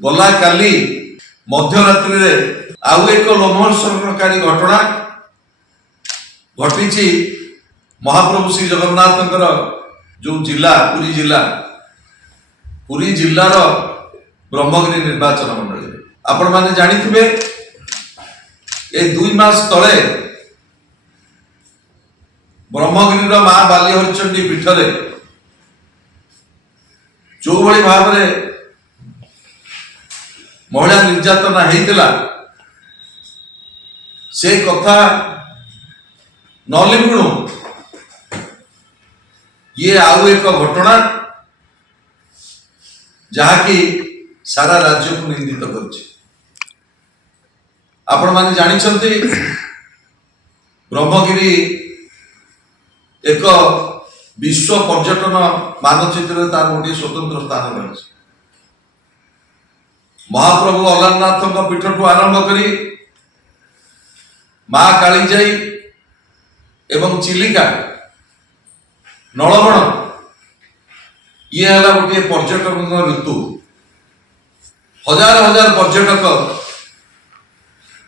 गला काली मध्यरात्रि रे आउ एक लोमहर्षणकारी घटना घटी महाप्रभु श्री जगन्नाथ जो जिला पुरी जिलार ब्रह्मगिरी निर्वाचन मंडली आपण माने जानिथिबे ए 2 मास तले ब्रह्मगिरी माँ बाली हरिचंडी पीठरे जो भली भाव में महिला निर्यातना होता से कथा न लिखुणु ये आउ एक घटना जहाँकि सारा राज्य को निंदित कर आपण माने जानिछंती ब्रह्मगिरी एक विश्व पर्यटन मानचित्र तार गोटे स्वतंत्र स्थान रही महाप्रभु अलारनाथ पीठ ठू आरंभ करी माँ कालीजाई एवं चिलिका नलबण ये है गोटे पर्यटक ऋतु हजार हजार पर्यटक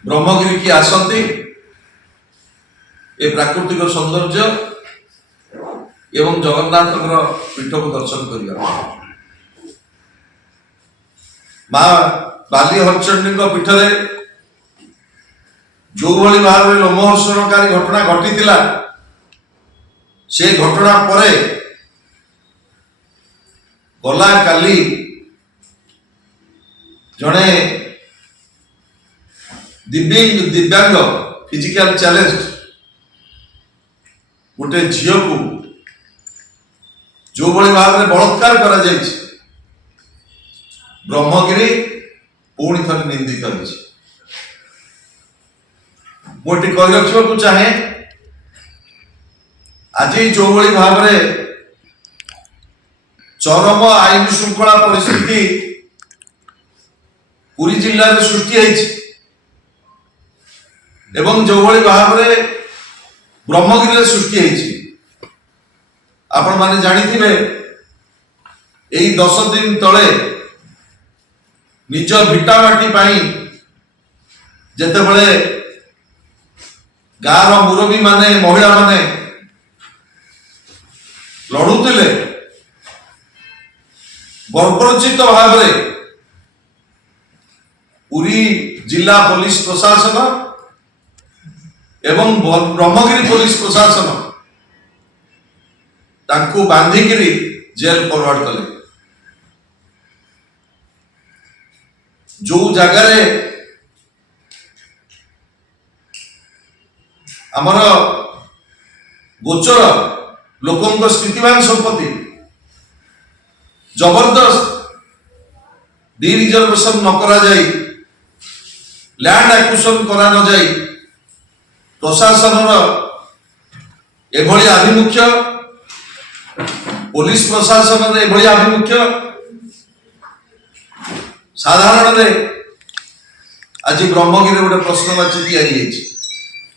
ब्रह्मगिरी की आसती ए प्राकृतिक सौंदर्य एवं जगन्नाथ पीठ को दर्शन करिया माँ बाली हरिचंडी पीठरे जो भली भाव में लोमहर्षणकारी घटना घटी से घटना परे गला काली जड़े दिव्यांग फिजिकल चैलेंज गोटे झील को जो भली भाव में बलात्कार करा जायछि ब्रह्मगिरी पुणी थे निंदित मुझे कही रखा चाहे आज जो भली भाव में चरम आईन श्रृंखला परिस्थिति पुरी जिले में सृष्टि एवं जो भली भाव में ब्रह्मगिरी सृष्टि आपण माने जानिथिबे एई 10 दिन तले निज भिटामाटी पाई जेते बळे गाँव मुरबी माने महिला माने लड़ुतिले बर्बरचित भाव में पुरी जिला पुलिस प्रशासन एवं ब्रह्मगिरी पुलिस प्रशासन तांको बांधिकी जेल फॉरवर्ड कले जो जगार आमर गोचर लोकों स्थितिवान संपत्ति जबरदस्त डी रिजर्वेशन न करा जाए लैंड एक्विजिशन करा न जाए प्रशासन एभली आभिमुख्य पुलिस प्रशासन एभली आभिमुख्य साधारण आज ब्रह्मगिरी गोटे प्रश्नवाची या